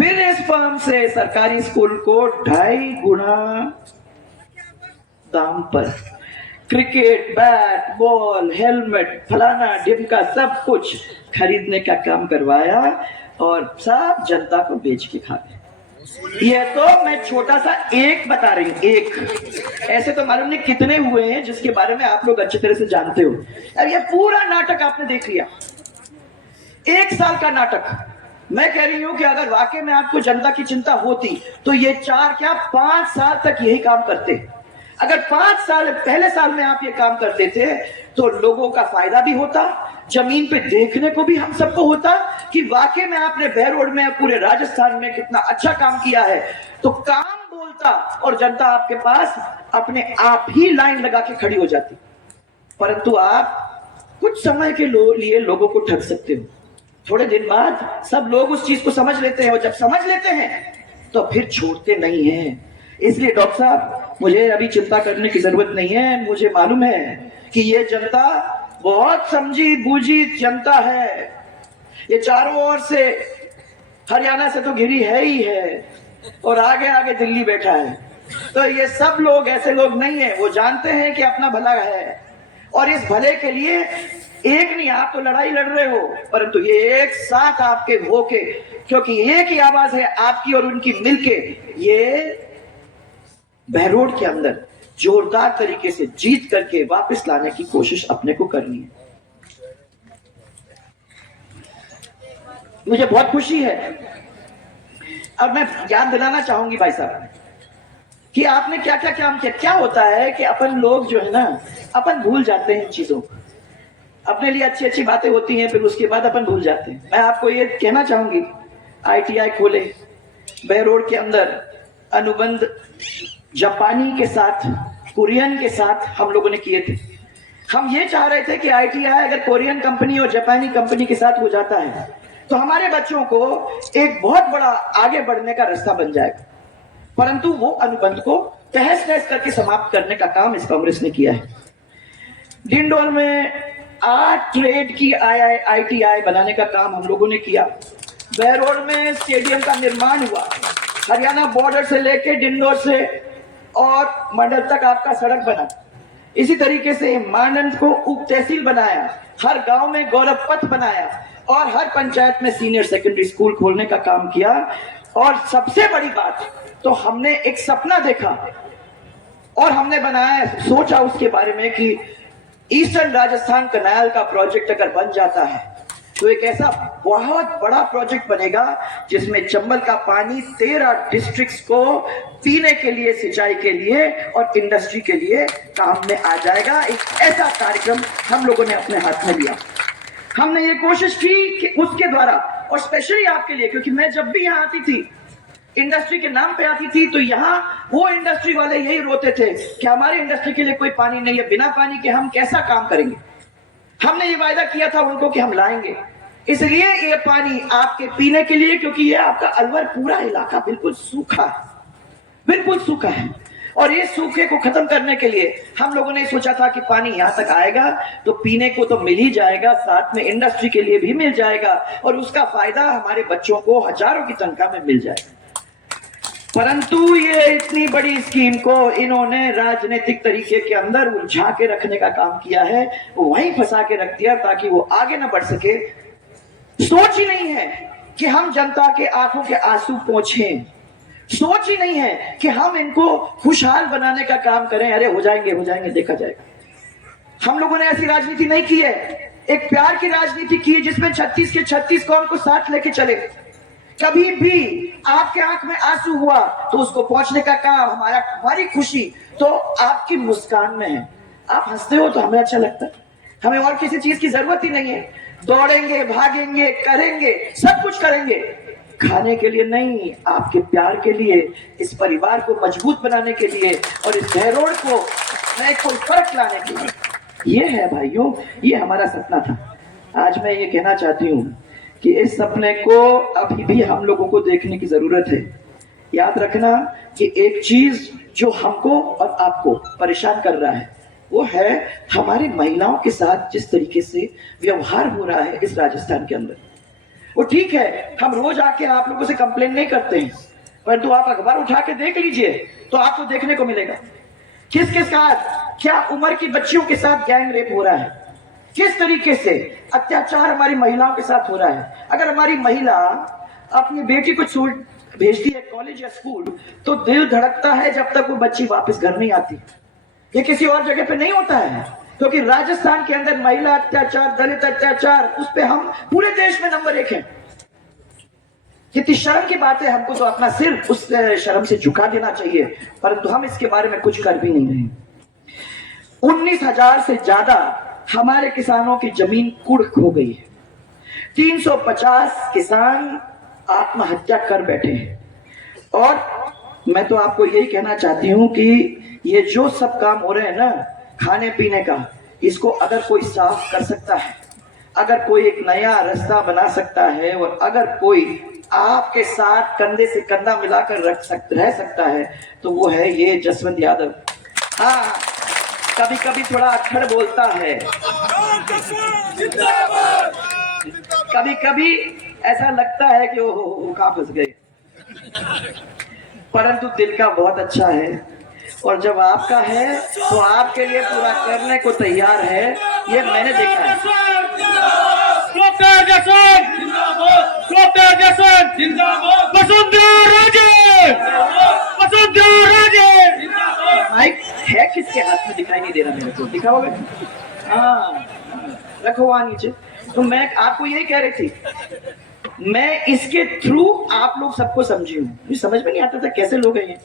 फिर इस फर्म से सरकारी स्कूल को 2.5 गुना दाम पर क्रिकेट बैट बॉल हेलमेट फलाना ढिमका सब कुछ खरीदने का काम करवाया और सब जनता को बेच के खा गए। ये तो मैं छोटा सा एक बता रही हूँ, एक। ऐसे तो मालूम नहीं कितने हुए हैं जिसके बारे में आप लोग अच्छी तरह से जानते हो। अब ये पूरा नाटक आपने देख लिया, 1 साल का नाटक। मैं कह रही हूं कि अगर वाकई में आपको जनता की चिंता होती तो ये 4 क्या 5 साल तक यही काम करते। अगर 5 साल पहले साल में आप ये काम करते थे तो लोगों का फायदा भी होता, जमीन पे देखने को भी हम सबको होता कि वाकई में आपने बहरोड में पूरे राजस्थान में कितना अच्छा काम किया है। तो काम बोलता और जनता आपके पास अपने आप ही लाइन लगा के खड़ी हो जाती। परंतु आप कुछ समय के लिए लोगों को ठग सकते हो, थोड़े दिन बाद सब लोग उस चीज को समझ लेते हैं और जब समझ लेते हैं तो फिर छोड़ते नहीं हैं। इसलिए डॉक्टर साहब मुझे अभी चिंता करने की जरूरत नहीं है। मुझे मालूम है कि ये जनता बहुत समझी बूझी जनता है, ये चारों ओर से हरियाणा से तो घिरी है ही है और आगे आगे दिल्ली बैठा है। तो ये सब लोग ऐसे लोग नहीं है, वो जानते हैं कि अपना भला है और इस भले के लिए एक नहीं, आप तो लड़ाई लड़ रहे हो परंतु ये एक साथ आपके होके, क्योंकि एक ही आवाज है आपकी और उनकी मिलके ये बहरोड के अंदर जोरदार तरीके से जीत करके वापस लाने की कोशिश अपने को करनी है। मुझे बहुत खुशी है। अब मैं याद दिलाना चाहूंगी भाई साहब कि आपने क्या क्या काम किया। क्या होता है कि अपन लोग जो है ना, अपन भूल जाते हैं चीजों को, अपने लिए अच्छी अच्छी बातें होती हैं फिर उसके बाद अपन भूल जाते हैं। मैं आपको ये कहना चाहूंगी, ITI खोले बहरोड के अंदर, अनुबंध जापानी के साथ कोरियन के साथ हम लोगों ने किए थे। हम ये चाह रहे थे कि ITI अगर कोरियन कंपनी और जापानी कंपनी के साथ हो जाता है तो हमारे बच्चों को एक बहुत बड़ा आगे बढ़ने का रास्ता बन जाएगा। परंतु वो अनुबंध को तहस नहस करके समाप्त करने का काम इस कांग्रेस ने किया है। डिंडोर में 8 ट्रेड की ITI बनाने का काम हम लोगों ने किया। बहरोड में स्टेडियम का निर्माण हुआ। हरियाणा बॉर्डर से लेके डिंडोर से और मंडल तक आपका सड़क बना। इसी तरीके से मांडन को उप तहसील बनाया, हर गांव में गौरव पथ बनाया और हर पंचायत में सीनियर सेकेंडरी स्कूल खोलने का काम किया। और सबसे बड़ी बात तो हमने एक सपना देखा और हमने बनाया, सोचा उसके बारे में कि ईस्टर्न राजस्थान कैनाल का प्रोजेक्ट अगर बन जाता है तो एक ऐसा बहुत बड़ा प्रोजेक्ट बनेगा जिसमें चंबल का पानी 13 डिस्ट्रिक्ट्स को पीने के लिए, सिंचाई के लिए और इंडस्ट्री के लिए काम में आ जाएगा। एक ऐसा कार्यक्रम हम लोगों ने अपने हाथ में लिया। हमने ये कोशिश की कि उसके द्वारा, और स्पेशली आपके लिए, क्योंकि मैं जब भी यहाँ आती थी इंडस्ट्री के नाम पे आती थी तो यहाँ वो इंडस्ट्री वाले यही रोते थे कि हमारी इंडस्ट्री के लिए कोई पानी नहीं है, बिना पानी के हम कैसा काम करेंगे। हमने ये वायदा किया था उनको कि हम लाएंगे, इसलिए ये पानी आपके पीने के लिए, क्योंकि ये आपका अलवर पूरा इलाका बिल्कुल सूखा है, बिल्कुल सूखा है। और ये सूखे को खत्म करने के लिए हम लोगों ने सोचा था कि पानी यहाँ तक आएगा तो पीने को तो मिल ही जाएगा, साथ में इंडस्ट्री के लिए भी मिल जाएगा और उसका फायदा हमारे बच्चों को हजारों की तनख्वाह में मिल जाएगा। परंतु ये इतनी बड़ी स्कीम को इन्होंने राजनीतिक तरीके के अंदर उलझा के रखने का काम किया है, वहीं फंसा के रख दिया ताकि वो आगे ना बढ़ सके। सोच ही नहीं है कि हम जनता के आंखों के आंसू पोंछें, सोच ही नहीं है कि हम इनको खुशहाल बनाने का काम करें। अरे हो जाएंगे देखा जाएगा। हम लोगों ने ऐसी राजनीति नहीं की है, एक प्यार की राजनीति की है जिसमें 36 के 36 कौम को साथ लेके चले। कभी भी आपके आंख में आंसू हुआ तो उसको पहुंचने का काम, हमारी खुशी तो आपकी मुस्कान में है। आप हंसते हो तो हमें अच्छा लगता है, हमें और किसी चीज की जरूरत ही नहीं है। दौड़ेंगे, भागेंगे, करेंगे, सब कुछ करेंगे, खाने के लिए नहीं, आपके प्यार के लिए, इस परिवार को मजबूत बनाने के लिए और इस बहरोड को नए कोई फर्क लाने के लिए। ये है भाइयों, ये हमारा सपना था। आज मैं ये कहना चाहती हूँ कि इस सपने को अभी भी हम लोगों को देखने की जरूरत है। याद रखना कि एक चीज जो हमको और आपको परेशान कर रहा है वो है हमारी महिलाओं के साथ जिस तरीके से व्यवहार हो रहा है इस राजस्थान के अंदर। वो ठीक है, हम रोज आके आप लोगों से कंप्लेन नहीं करते हैं, परंतु आप अखबार उठा के देख लीजिए तो आपको देखने को मिलेगा किस के साथ, क्या उम्र की बच्चियों के साथ गैंग रेप हो रहा है, किस तरीके से अत्याचार हमारी महिलाओं के साथ हो रहा है। अगर हमारी महिला अपनी बेटी को छूट भेजती है कॉलेज या स्कूल तो दिल धड़कता है जब तक वो बच्ची वापस घर नहीं आती। ये किसी और जगह पे नहीं होता है, क्योंकि राजस्थान के अंदर महिला अत्याचार, दलित अत्याचार, उस पे हम पूरे देश में नंबर 1 है। कितनी शर्म की बात है, हमको तो अपना सिर उस शर्म से झुका देना चाहिए, परंतु हम इसके बारे में कुछ कर भी नहीं रहे। 19,000 से ज्यादा हमारे किसानों की जमीन कुर्क हो गई है। 350 किसान आत्महत्या कर बैठे हैं। और मैं तो आपको यही कहना चाहती हूं कि ये जो सब काम हो रहे हैं ना खाने पीने का, इसको अगर कोई साफ कर सकता है, अगर कोई एक नया रास्ता बना सकता है, और अगर कोई आपके साथ कंधे से कंधा मिलाकर रह सकता है तो वो है ये जसवंत यादव। हाँ, कभी कभी थोड़ा अक्खड़ बोलता है, कभी कभी ऐसा लगता है कि वो कहाँ फंस गए, परंतु दिल का बहुत अच्छा है, और जब आपका है तो आपके लिए पूरा करने को तैयार है। ये मैंने देखा है। माइक है किसके हाथ में दिखाई नहीं दे रहा मेरे को, दिखाओगे? हाँ, रखो वहां नीचे। तो मैं आपको यही कह रही थी, मैं इसके थ्रू आप लोग सबको समझी हूँ। मुझे समझ में नहीं आता था कैसे लोग हैं ये,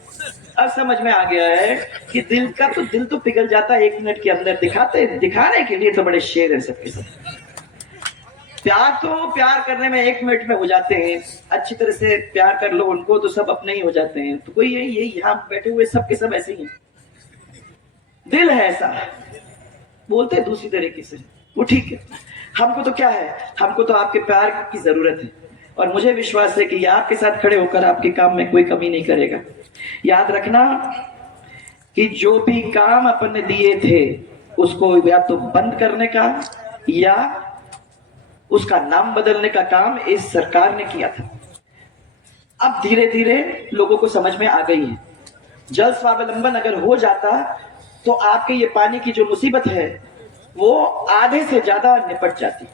अब समझ में आ गया है कि दिल तो पिघल जाता है 1 मिनट के अंदर। दिखाने के लिए तो बड़े शेर हैं सबके सब। प्यार करने में 1 मिनट में हो जाते हैं, अच्छी तरह से प्यार कर लो उनको तो सब अपने ही हो जाते हैं। तो कोई यही यहाँ बैठे हुए सब के सब ऐसे ही हैं, दिल है ऐसा, बोलते हैं दूसरी तरीके से, वो ठीक है। हमको तो क्या है, हमको तो आपके प्यार की जरूरत है, और मुझे विश्वास है कि ये आपके साथ खड़े होकर आपके काम में कोई कमी नहीं करेगा। याद रखना कि जो भी काम अपन ने दिए थे उसको या तो बंद करने का या उसका नाम बदलने का काम इस सरकार ने किया था। अब धीरे धीरे लोगों को समझ में आ गई है। जल स्वावलंबन अगर हो जाता तो आपके ये पानी की जो मुसीबत है वो आधे से ज्यादा निपट जाती।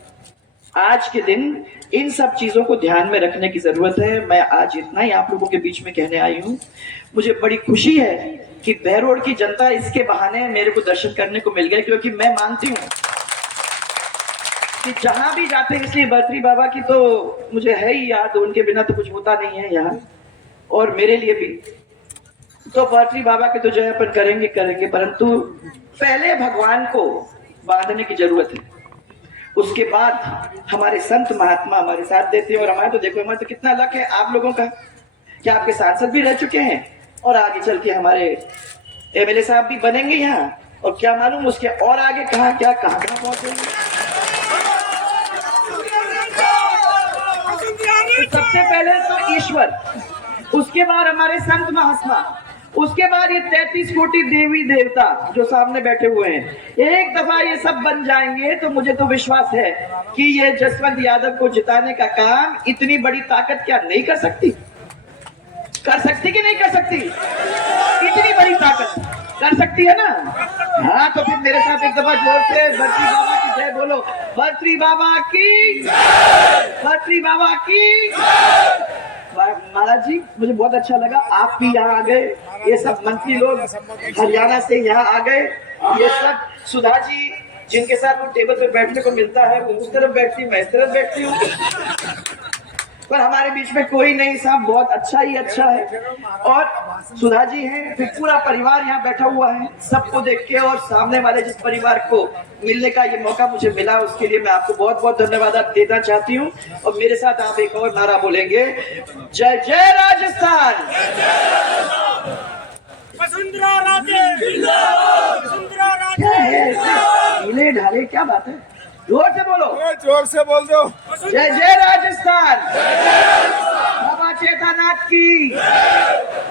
आज के दिन इन सब चीजों को ध्यान में रखने की जरूरत है। मैं आज इतना ही आप लोगों के बीच में कहने आई हूँ। मुझे बड़ी खुशी है कि बहरोड की जनता इसके बहाने मेरे को दर्शन करने को मिल गए, क्योंकि मैं मानती हूँ कि जहां भी जाते हैं, इसलिए बर्त्री बाबा की तो मुझे है ही याद, उनके बिना तो कुछ होता नहीं है यहाँ, और मेरे लिए भी। तो बर्त्री बाबा के तो जय अपन करेंगे, परंतु पहले भगवान को बांधने की जरूरत है, उसके बाद हमारे संत महात्मा हमारे साथ देते हैं। और हमारे तो देखो, हमारे तो कितना लक है आप लोगों का कि आपके सांसद भी रह चुके हैं, और आगे चल के हमारे एमएलए साहब भी बनेंगे यहाँ, और क्या मालूम उसके और आगे कहाँ पहुंचेंगे। तो सबसे पहले तो ईश्वर, उसके बाद हमारे संत महात्मा, उसके बाद ये 33 कोटि देवी देवता जो सामने बैठे हुए हैं। एक दफा ये सब बन जाएंगे तो मुझे तो विश्वास है कि ये जसवंत यादव को जिताने का काम इतनी बड़ी ताकत क्या नहीं कर सकती? कर सकती कि नहीं कर सकती? इतनी बड़ी ताकत कर सकती है ना? हाँ, तो फिर मेरे साथ एक दफा जोर से बर्त्री बाबा की जय बोलो। बर्त्री बाबा की, बर्त्री बाबा की। महाराज जी, मुझे बहुत अच्छा लगा आप भी यहाँ आ गए, ये सब मंत्री लोग हरियाणा से यहाँ आ गए, ये सब सुधा जी जिनके साथ वो टेबल पे बैठने को मिलता है, वो उस तरफ बैठती, मैं इस तरफ बैठती हूँ, पर हमारे बीच में कोई नहीं, सब बहुत अच्छा ही अच्छा है। और सुधा जी हैं, फिर पूरा परिवार यहाँ बैठा हुआ है। सबको देख के और सामने वाले जिस परिवार को मिलने का ये मौका मुझे मिला, उसके लिए मैं आपको बहुत बहुत धन्यवाद देना चाहती हूँ। और मेरे साथ आप एक और नारा बोलेंगे, जय जय राजस्थान। ढीले ढाले क्या बात है, जोर से बोलो, जोर से बोल दो। जय जय राजस्थान। बाबा चेतनाथ की,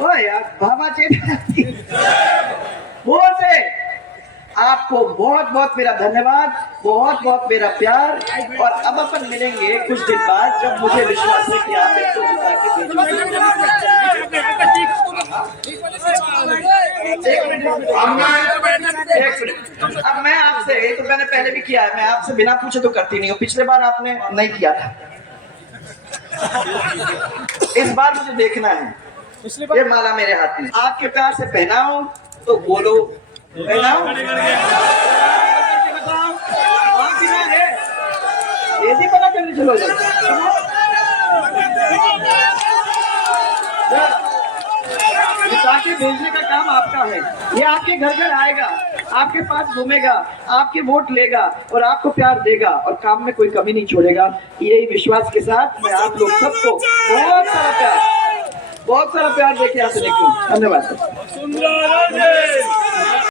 ओ यार, बाबा चेतनाथ की। बोल से आपको बहुत बहुत मेरा धन्यवाद, बहुत बहुत मेरा प्यार। और अब अपन मिलेंगे कुछ दिन बाद, जब मुझे विश्वास है कि आप एक जिता के भेजोगे। एक मिनट। अब मैं आपसे, तो मैंने पहले भी किया है, मैं आपसे बिना पूछे तो करती नहीं हूँ। पिछले बार आपने नहीं किया था, इस बार मुझे देखना है। ये माला मेरे हाथ में, आपके प्यार से पहनाऊं तो बोलो पहनाऊं। ये भी पता करनी चलो। ताकि भेजने का काम आपका है। ये आपके घर घर आएगा, आपके पास घूमेगा, आपके वोट लेगा और आपको प्यार देगा और काम में कोई कमी नहीं छोड़ेगा। यही विश्वास के साथ मैं आप लोग सबको बहुत सारा प्यार देके यहाँ से निकलूं। धन्यवाद।